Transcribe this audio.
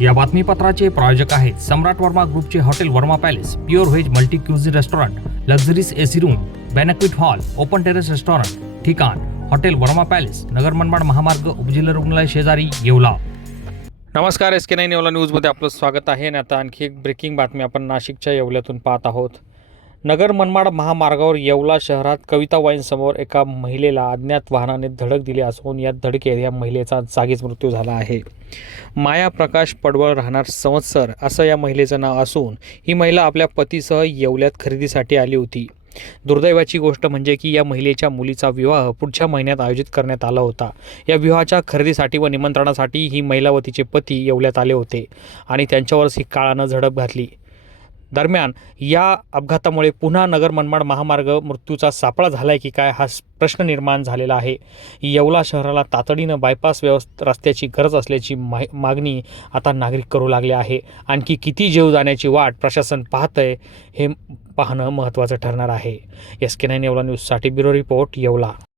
या बातमीपत्राचे प्रायोजक आहेत सम्राट वर्मा ग्रुपचे hotel Verma palace pure veg multi cuisine restaurant luxuries AC room banquet hall open terrace restaurant ठिकाण hotel Verma palace Nagar Manmad महामार्ग उपजिल्हा रुग्णालय शेजारी येवला. नमस्कार एस के नाईन येवला न्यूजमध्ये आपलं स्वागत आहे आणि आता आणखी एक ब्रेकिंग बातमी आपण नाशिकच्या येवल्यातून पाहत आहोत. नगर मनमाड महामार्गावर येवला शहरात कविता वाईनसमोर एका महिलेला अज्ञात वाहनाने धडक दिली असून या धडकेत या महिलेचा जागीच मृत्यू झाला आहे. माया प्रकाश पडवळ राहणार संवत्सर असं या महिलेचं नाव असून ही महिला आपल्या पतीसह येवल्यात खरेदीसाठी आली होती. दुर्दैवाची गोष्ट म्हणजे की या महिलेच्या मुलीचा विवाह पुढच्या महिन्यात आयोजित करण्यात आला होता. या विवाहाच्या खरेदीसाठी व निमंत्रणासाठी ही महिला व तिचे पती येवल्यात आले होते आणि त्यांच्यावरच ही काळानं झडप घातली. दरम्यान या अपघातामुळे पुन्हा नगर मनमाड महामार्ग मृत्यूचा सापळा झालाय की काय हा प्रश्न निर्माण झालेला आहे. येवला शहराला तातडीनं बायपास व्यवस्थ रस्त्याची गरज असल्याची मा मागणी आता नागरिक करू लागले आहे. आणखी किती जीव जाण्याची वाट प्रशासन पाहतंय हे पाहणं महत्त्वाचं ठरणार आहे. एस के नाईन येवला न्यूजसाठी ब्युरो रिपोर्ट येवला.